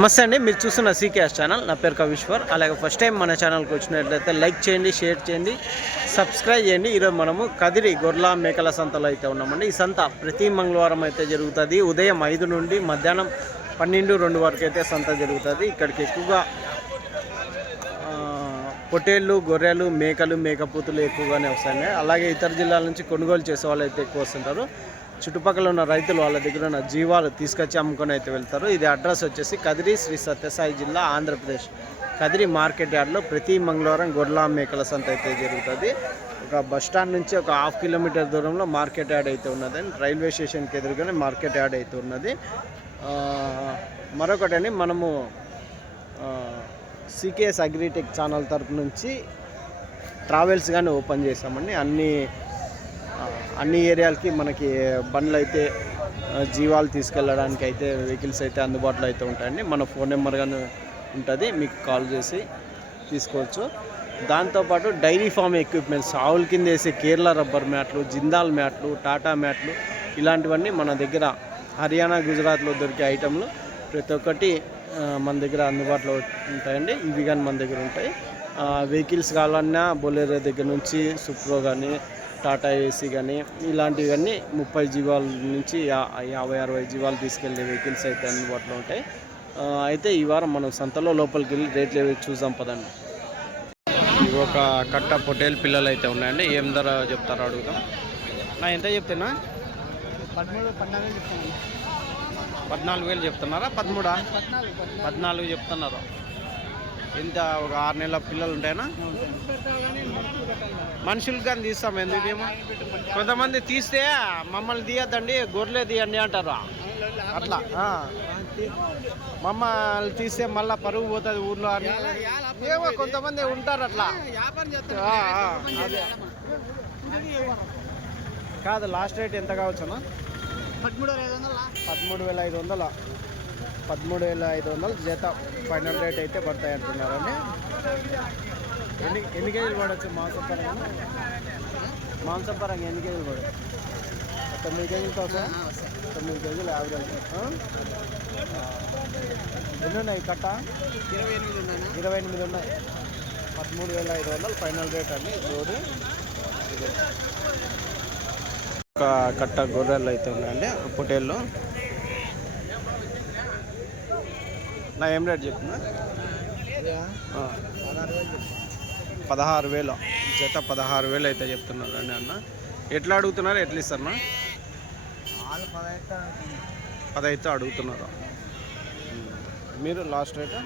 నమస్తే అండి, మీరు చూస్తున్న సీకేఎస్ ఛానల్. నా పేరు కవిశ్వర్. అలాగే ఫస్ట్ టైం మన ఛానల్కి వచ్చినట్లయితే లైక్ చేయండి, షేర్ చేయండి, సబ్స్క్రైబ్ చేయండి. ఈరోజు మనము కదిరి గొర్రెల మేకల సంతలో అయితే ఉన్నామండి. ఈ సంత ప్రతి మంగళవారం అయితే జరుగుతుంది. ఉదయం 5 నుండి మధ్యాహ్నం 12-2 వరకు అయితే సంత జరుగుతుంది. ఇక్కడికి ఎక్కువగా పొట్టేళ్ళు, గొర్రెలు, మేకలు, మేకపోతులు ఎక్కువగానే వస్తాయి. అలాగే ఇతర జిల్లాల నుంచి కొనుగోలు చేసే వాళ్ళు అయితే ఎక్కువ వస్తుంటారు. చుట్టుపక్కల ఉన్న రైతులు వాళ్ళ దగ్గర ఉన్న జీవాలు తీసుకొచ్చి అమ్ముకొని అయితే వెళ్తారు. ఇది అడ్రస్ వచ్చేసి కదిరి, శ్రీ సత్యసాయి జిల్లా, ఆంధ్రప్రదేశ్. కదిరి మార్కెట్ యార్డ్లో ప్రతి మంగళవారం గొర్రెల మేకల సంత అయితే జరుగుతుంది. ఒక బస్ స్టాండ్ నుంచి ఒక 1/2 కిలోమీటర్ దూరంలో మార్కెట్ యార్డ్ అయితే ఉన్నది. రైల్వే స్టేషన్కి ఎదురుగానే మార్కెట్ యార్డ్ అయితే ఉన్నది. మరొకటని మనము సీకేఎస్ అగ్రిటెక్ ఛానల్ తరపు నుంచి ట్రావెల్స్ కానీ ఓపెన్ చేసామండి. అన్ని ఏరియాలకి మనకి బండ్లు అయితే జీవాలు తీసుకెళ్ళడానికి అయితే వెహికల్స్ అయితే అందుబాటులో అయితే ఉంటాయండి. మన ఫోన్ నెంబర్ కానీ ఉంటుంది, మీకు కాల్ చేసి తీసుకోవచ్చు. దాంతోపాటు డైరీ ఫామ్ ఎక్విప్మెంట్స్, ఆవుల కింద వేసే కేరళ రబ్బర్ మ్యాట్లు, జిందాల్ మ్యాట్లు, టాటా మ్యాట్లు, ఇలాంటివన్నీ మన దగ్గర హర్యానా, గుజరాత్లో దొరికే ఐటెంలు ప్రతి ఒక్కటి మన దగ్గర అందుబాటులో ఉంటాయండి. ఇవి కానీ మన దగ్గర ఉంటాయి. వెహికల్స్ కావాలన్నా బొలెరో దగ్గర నుంచి సుప్రో కానీ, టాటా ఏసీ కానీ, ఇలాంటివన్నీ 30 జీవాల నుంచి 50-60 జీవాలు తీసుకెళ్ళే వెహికల్స్ అయితే అందుబాటులో ఉంటాయి. అయితే ఈ వారం మనం సంతలో లోపలికి వెళ్ళి రేట్లు ఏవి చూసాం పదండి. ఇవి ఒక కట్ట పొట్టేలు పిల్లలు అయితే ఉన్నాయండి. ఏం ధర చెప్తారో అడుగుతాం. నా ఎంత చెప్తున్నా? 14,000 చెప్తున్నారా? 14 చెప్తున్నారు. ఎంత ఒక 6 నెలల పిల్లలు ఉంటాయనా? మనుషులకు కానీ తీస్తాం. ఎందుకు ఏమో కొంతమంది తీస్తే మమ్మల్ని తీయద్దండి, గొర్రెలే తీయండి అంటారు. అట్లా మమ్మల్ని తీస్తే మళ్ళీ పరుగు పోతుంది ఊర్లో అని ఏమో కొంతమంది ఉంటారు అట్లా. కాదు, లాస్ట్ రేట్ ఎంత కావచ్చునా? 13,500. 13,500 జత ఫైనల్ రేట్ అయితే పడతాయి అంటున్నారండి. ఎన్ని కేజీలు పడవచ్చు మాంసపరంగా ఎన్ని కేజీలు పడవచ్చు? 9 కేజీలతో వస్తాయి. 9 కేజీలు యావరేజ్. ఎన్ని ఉన్నాయి కట్ట? 28 ఉన్నాయి. 13,500 ఫైనల్ రేట్ అండి. జోడి ఒక కట్ట గొర్రెలు అయితే ఉన్నాయండి, పొట్టేళ్ళు. నా ఏం రేట్ చెప్తున్నా? 16,000 జత. 16,000 అయితే చెప్తున్నారు అండి అన్న. ఎట్లా అడుగుతున్నారు, ఎట్లా ఇస్తారన్నా? 15 అడుగుతున్నారు. మీరు లాస్ట్ రేట్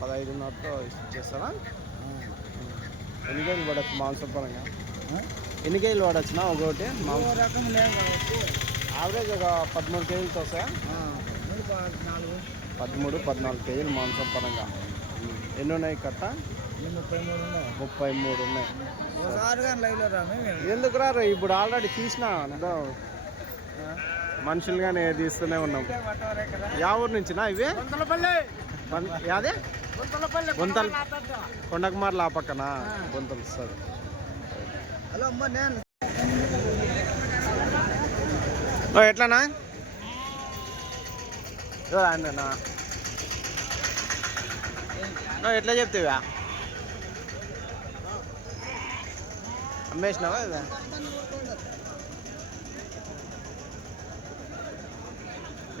15,500 ఇచ్చేస్తారా? ఎన్ని కేజీలు పడవచ్చు మాంసం పరంగా? ఎన్ని కేజీలు పడవచ్చునా ఒకటి మాంసం? యావరేజ్ ఒక 13 కేజీలతో వస్తాయా? 13-14 కేజీలు మాంసం పరంగా. ఎన్ని ఉన్నాయి కట్ట? 33 ఉన్నాయి. ఎందుకు రారు? ఇప్పుడు ఆల్రెడీ తీసినా మనుషులు కానీ తీస్తూనే ఉన్నాం. యా ఊరు నుంచినా ఇవి? యాదే బొంతలు, కొండకుమార్ల ఆ పక్కన బొంతలు సార్. ఎట్లానా అన్నా? ఎట్లా చెప్తావా? అమ్మేసినావా?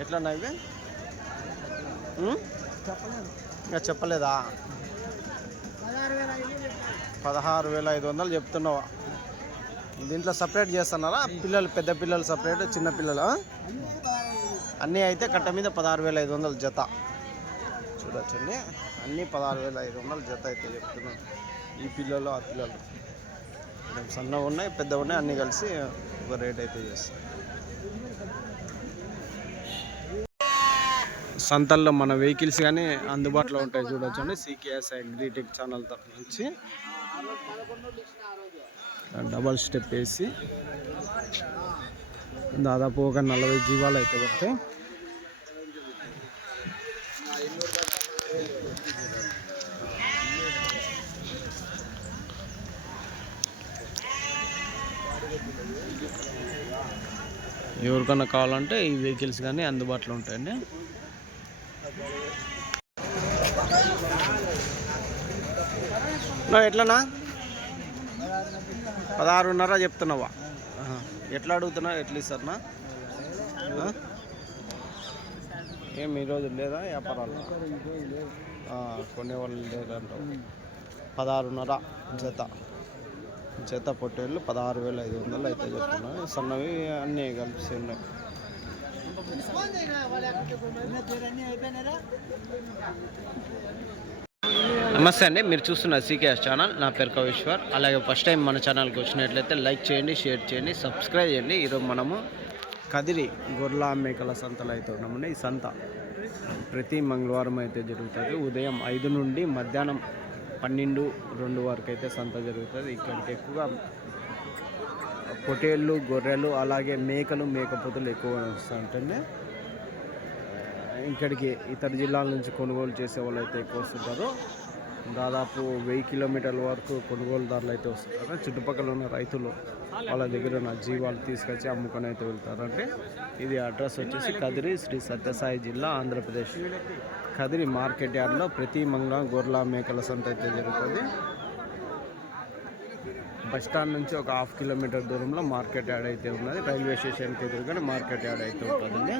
ఎట్లన్నా ఇవి? ఇంకా చెప్పలేదా? 16,500 చెప్తున్నావా? దీంట్లో సపరేట్ చేస్తున్నారా? పిల్లలు, పెద్ద పిల్లలు సపరేట్, చిన్న పిల్లలు అన్నీ అయితే కట్ట మీద 16,500 జత. చూడొచ్చండి, అన్నీ 16,500 జత అయితే చెప్తున్నాను. ఈ పిల్లలు, ఆ పిల్లలు సన్నగా ఉన్నాయి, పెద్దగా ఉన్నాయి, అన్నీ కలిసి ఒక రేట్ అయితే చేస్తాం. సంతల్లో మన వెహికల్స్ కానీ అందుబాటులో ఉంటాయి. చూడొచ్చండి, సీకేఎస్ అగ్రిటెక్ ఛానల్ తరఫు నుంచి డబల్ స్టెప్ వేసి దాదాపు ఒక 40 జీవాలు అయితే పడతాయి. ఎవరికన్నా కావాలంటే ఈ వెహికల్స్ కానీ అందుబాటులో ఉంటాయండి. ఎట్లనా 16.5 చెప్తున్నావా? ఎట్లా అడుగుతున్నా, ఎట్లా ఇస్తారనా? ఏం ఈరోజు లేదా వ్యాపారాలు? కొనేవాళ్ళు లేదంటావు. 16.5 జత పొట్టేళ్ళు 16,500 అయితే చెప్తున్నాను. సన్నవి అన్నీ కలిసి ఉన్నాయి. నమస్తే అండి, మీరు చూస్తున్న సీకేఎస్ ఛానల్. నా పేరు కవిశ్వర్. అలాగే ఫస్ట్ టైం మన ఛానల్కి వచ్చినట్లయితే లైక్ చేయండి, షేర్ చేయండి, సబ్స్క్రైబ్ చేయండి. ఈరోజు మనము కదిరి గొర్రెల మేకల సంతలో అయితే ఉన్నామండి. ఈ సంత ప్రతి మంగళవారం అయితే జరుగుతుంది. ఉదయం 5 నుండి మధ్యాహ్నం 12-2 వరకు అయితే సంత జరుగుతుంది. ఇక్కడికి ఎక్కువగా పొటేళ్ళు, గొర్రెలు, అలాగే మేకలు, మేకపోతులు ఎక్కువ వస్తుంటే ఇక్కడికి ఇతర జిల్లాల నుంచి కొనుగోలు చేసే వాళ్ళు అయితే ఎక్కువ వస్తుంటారు. దాదాపు 1000 కిలోమీటర్ల వరకు కొనుగోలుదారులు అయితే వస్తుంటారు. చుట్టుపక్కల ఉన్న రైతులు వాళ్ళ దగ్గర ఉన్న జీవాలు తీసుకొచ్చి అమ్ముకొని అయితే వెళ్తారంటే ఇది అడ్రస్ వచ్చేసి కదిరి, శ్రీ సత్యసాయి జిల్లా, ఆంధ్రప్రదేశ్. కదిరి మార్కెట్ యార్డ్లో ప్రతి మంగళవారం గొర్రెల మేకల సంత అయితే జరుగుతుంది. బస్టాండ్ నుంచి ఒక 1/2 కిలోమీటర్ దూరంలో మార్కెట్ యార్డ్ అయితే ఉన్నది. రైల్వే స్టేషన్కి ఎదురుగానే మార్కెట్ యార్డ్ అయితే ఉంటుందండి.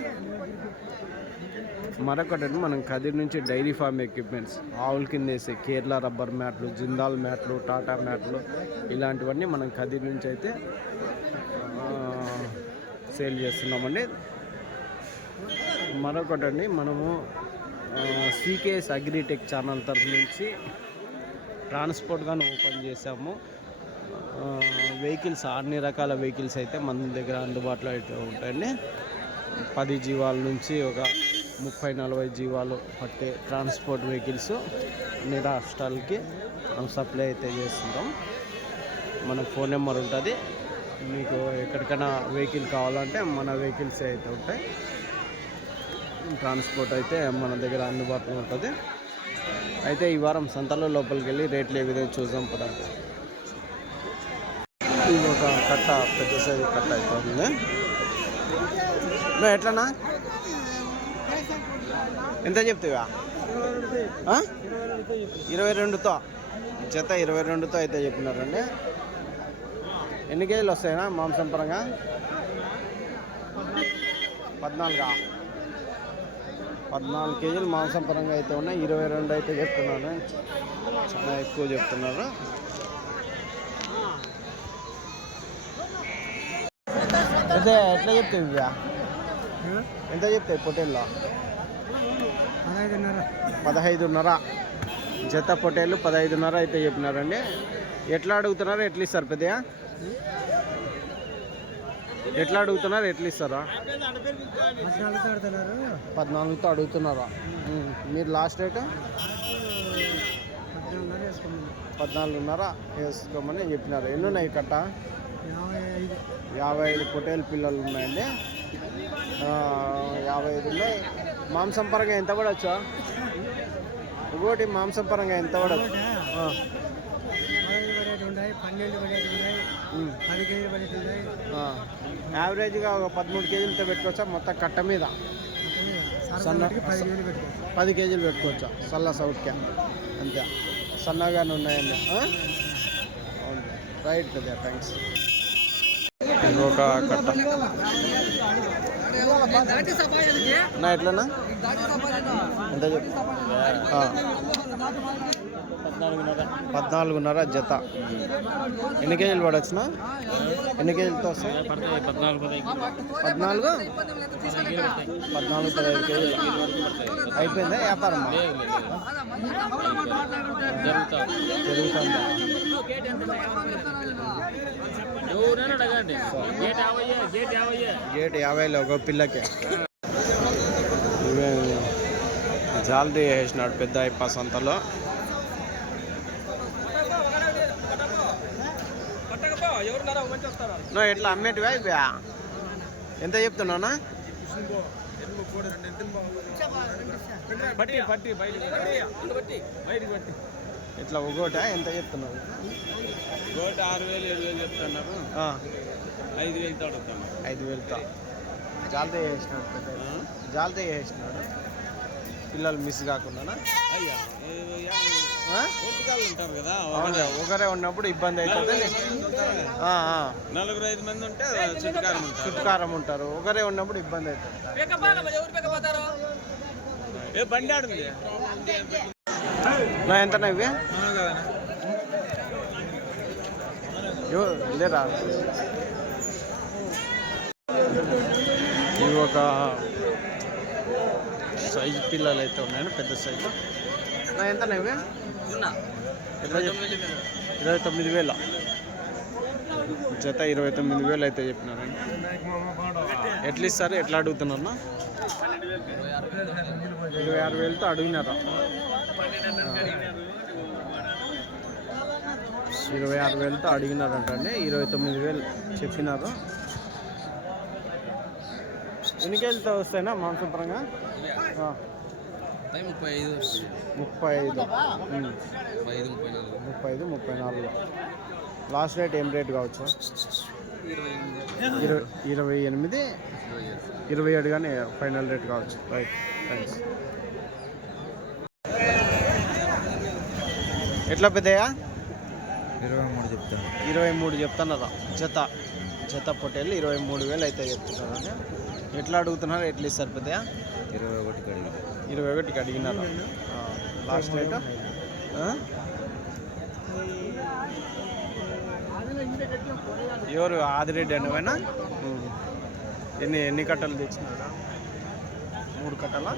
మరొకటి మనం కదిరి నుంచి డైరీ ఫార్మ్ ఎక్విప్మెంట్స్, ఆవుల కింద వేసే కేరళ రబ్బర్ మ్యాట్లు, జిందాల్ మ్యాట్లు, టాటా మ్యాట్లు, ఇలాంటివన్నీ మనం కదిరి నుంచి అయితే సేల్ చేస్తున్నామండి. మరొకటండి, మనము సీకేఎస్ అగ్రిటెక్ ఛానల్ తరఫు నుంచి ట్రాన్స్పోర్ట్ కానీ ఓపెన్ చేసాము. వెహికల్స్ అన్ని రకాల వెహికల్స్ అయితే మన దగ్గర అందుబాటులో అయితే ఉంటాయండి. 10 జీవాల నుంచి ఒక 30-40 జీవాలు పట్టే ట్రాన్స్పోర్ట్ వెహికల్స్ అన్ని రాష్ట్రాలకి మనం సప్లై అయితే చేస్తుంటాం. మన ఫోన్ నెంబర్ ఉంటుంది. మీకు ఎక్కడికైనా వెహికల్ కావాలంటే మన వెహికల్స్ అయితే ఉంటాయి. ట్రాన్స్పోర్ట్ అయితే మన దగ్గర అందుబాటులో ఉంటుంది. అయితే ఈ వారం సంతలో లోపలికి వెళ్ళి రేట్లు ఏ విధంగా చూద్దాం పదండి. ఇది ఒక కట్ట, పెద్ద సైజు కట్ట అవుతుంది. ఎట్లనా, ఎంత చెప్తావా? 22తో జత 22తో అయితే చెప్పినారండి. ఎన్ని కేజీలు వస్తాయినా మాంసం పరంగా? 14 కేజీలు మాంసం పరంగా అయితే ఉన్నాయి. 22 అయితే చెప్తున్నారు. చాలా ఎక్కువ చెప్తున్నారు. అయితే ఎట్లా చెప్తావు ఇవ్వ? ఎంత చెప్తాయి పొట్టేళ్ళు? 15.5 జత పొట్టేళ్ళు 15.5 అయితే చెప్పినారండి. ఎట్లా అడుగుతున్నారు, ఎట్లా ఇస్తారు? పెద్దగా ఎట్లా అడుగుతున్నారు, ఎట్లా ఇస్తారా? 14తో అడుగుతున్నారా? మీరు లాస్ట్ రేటు 14.5 వేసుకోమని చెప్పినారు. ఎన్ని ఉన్నాయి కట్ట? 55 పొట్టేలు పిల్లలు ఉన్నాయండి. 55 ఉన్నాయి. మాంసం పరంగా ఎంత పడవచ్చు? ఒకటి మాంసం పరంగా ఎంత పడవచ్చు? 10 కేజీలు పడుతుంది. యావరేజ్గా ఒక 13 కేజీలతో పెట్టుకోవచ్చా మొత్తం కట్ట మీద? సన్న 10 కేజీలు పెట్టుకోవచ్చా? సల్ల సౌట్కే అంతే, సన్నగానే ఉన్నాయండి. అవును, రైట్ కదా, థ్యాంక్స్. ఇంకొక కట్ట నా ఎట్లనా ఎంత చెప్పు? 14.5 జత. ఎన్ని కేజీలు పడవచ్చునా? ఎన్ని కేజీలతో వస్తాయి? 14-15 కేజీలు అయిపోయిందా వ్యాపారం? జరుగుతుందా? గేట్ 50లో ఒక పిల్లకే. ఇవే జాలరీ వేసినాడు పెద్ద అయిప సంతలో. నువ్వు ఎట్లా అమ్మేటివా ఇవి? ఎంత చెప్తున్నావునా? ఇట్లా ఒకట ఎంత చెప్తున్నావు? 6,000-7,000 చెప్తున్నారు. 5,000తో. జాలతో వేసినాడు జాలతో వేసినాడు పిల్లలు మిస్ కాకుండా. ఉంటారు కదా, ఒకరే ఉన్నప్పుడు ఇబ్బంది అవుతుంది. 4-5 మంది ఉంటే చుట్టుకారం ఉంటారు. ఒకరే ఉన్నప్పుడు ఇబ్బంది అవుతుంది. బండి ఆడుంది నా ఎంతనా ఇవి లేరా? ఇవి ఒక సైజు పిల్లలు అయితే ఉన్నాయండి, పెద్ద సైజు. నా ఎంతనా ఇవి? 29,000 జత. 29,000 అయితే చెప్పినారండి. ఎట్లా ఇస్తారు, ఎట్లా అడుగుతున్నారన్నా? 26,000తో అడిగినారా? 26,000తో అడిగినారంటండి. 29,000 చెప్పినారు. ఎన్ని కేజీలతో వస్తాయినా మాంసం పరంగా? 35-34 లాస్ట్ రేట్ ఏం రేట్ కావచ్చు? 28, 27 కానీ ఫైనల్ రేట్ కావచ్చు. Right, thanks. ఎట్లా పెద్దయా? 23 చెప్తాను. 23 చెప్తున్నారా? జత పొట్టేళ్ళు 23,000 అయితే చెప్తున్నారా? ఎట్లా అడుగుతున్నారు, ఎట్లా ఇస్తారు పెద్దయా? 21కి అడిగినారా? లాస్ట్ రేట్ ఎవరు? ఆదిరెడ్డి అన్నవేనా? ఎన్ని కట్టలు తెచ్చినారా? 3 కట్టలా?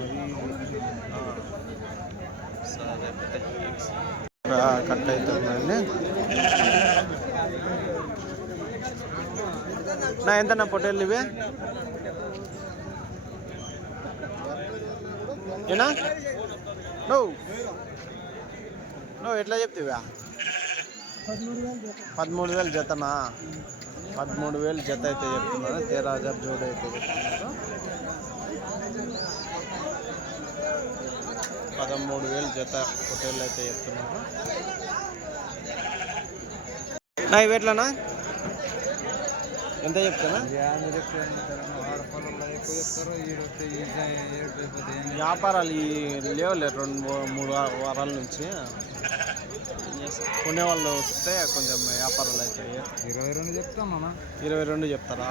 సరే, కట్ట అయితే ఉందండి. నా ఎంతనా పొట్టేళ్ళు ఇవి? ఏనా నువ్వు ఎట్లా చెప్తావా? 13,000 జతనా? 13,000 జత అయితే చెప్తున్నారు. 13,000 జోడి అయితే చెప్తున్నారు. 13,000 జత పొట్టేళ్ళు అయితే చెప్తున్నారు. నా ఇవి ఎట్లనా? ఎంత చెప్తానా? వ్యాపారాలు లేవులే 2-3 వారాల నుంచి. కొనేవాళ్ళు వస్తే కొంచెం వ్యాపారాలు అవుతాయి. 22 చెప్తామన్నా. 22 చెప్తారా?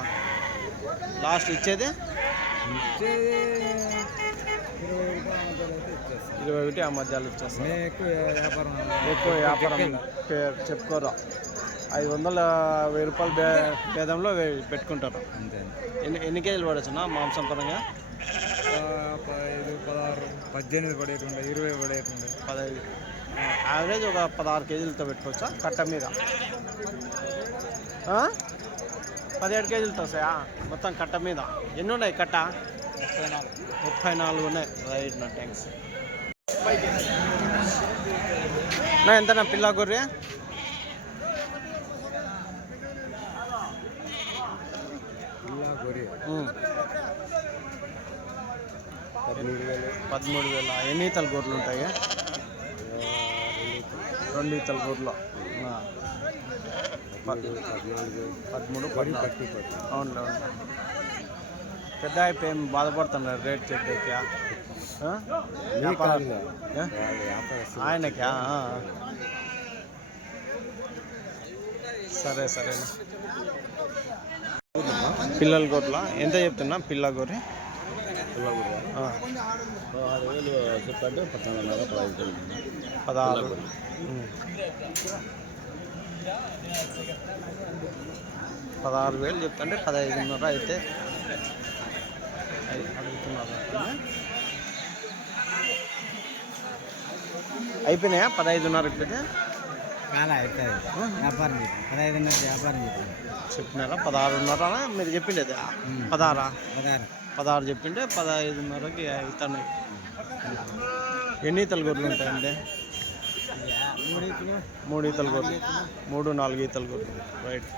లాస్ట్ ఇచ్చేది 21 ఆ మధ్యలో ఇచ్చేస్తాను. ఎక్కువ వ్యాపారం చెప్పుకోరా. 500, 1000 రూపాయలు భేదంలో పెట్టుకుంటారు. ఎన్ని కేజీలు పడవచ్చునా మాంసం పరంగా? 15, 16, 18 పడేటుండే, 20 పడేటుండే. 15 యావరేజ్ ఒక 16 కేజీలతో పెట్టుకోవచ్చా కట్ట మీద? 17 కేజీలతో వస్తాయా మొత్తం కట్ట మీద? ఎన్ని ఉన్నాయి కట్ట? 34 ఉన్నాయి. రైట్ నా, థ్యాంక్స్. నా ఎంతనా పిల్ల గొర్రె? 13,000. ఎన్ని ఈతల గొర్రెలు ఉంటాయి? 2 ఈతల గొర్రెలు. 13, అవును. పెద్ద అయిపోయి ఏం బాధపడుతున్నారు రేట్ చెప్పేకి? ఆయనకా? సరే సరేనా. పిల్లల గొర్రెల ఎంత చెప్తున్నా? పిల్ల గొర్రె 16,000 చెప్తాంటే 14,500 16. 16,000 చెప్తుంటే 15,500 అయితే అడుగుతున్నారు. అయిపోయినాయా? 15,500 అయితే వ్యాపారం 15,500 వ్యాపారం చెప్పినారా? 16,500 మీరు చెప్పిండేది? 16 చెప్పింటే 15,500కి అవుతున్నాయి. ఎన్ని ఈతల గొర్రెలు ఉంటాయండి? 3 ఈతల గొర్రెలు, 3-4 ఈతల గొర్రెలు. రైట్.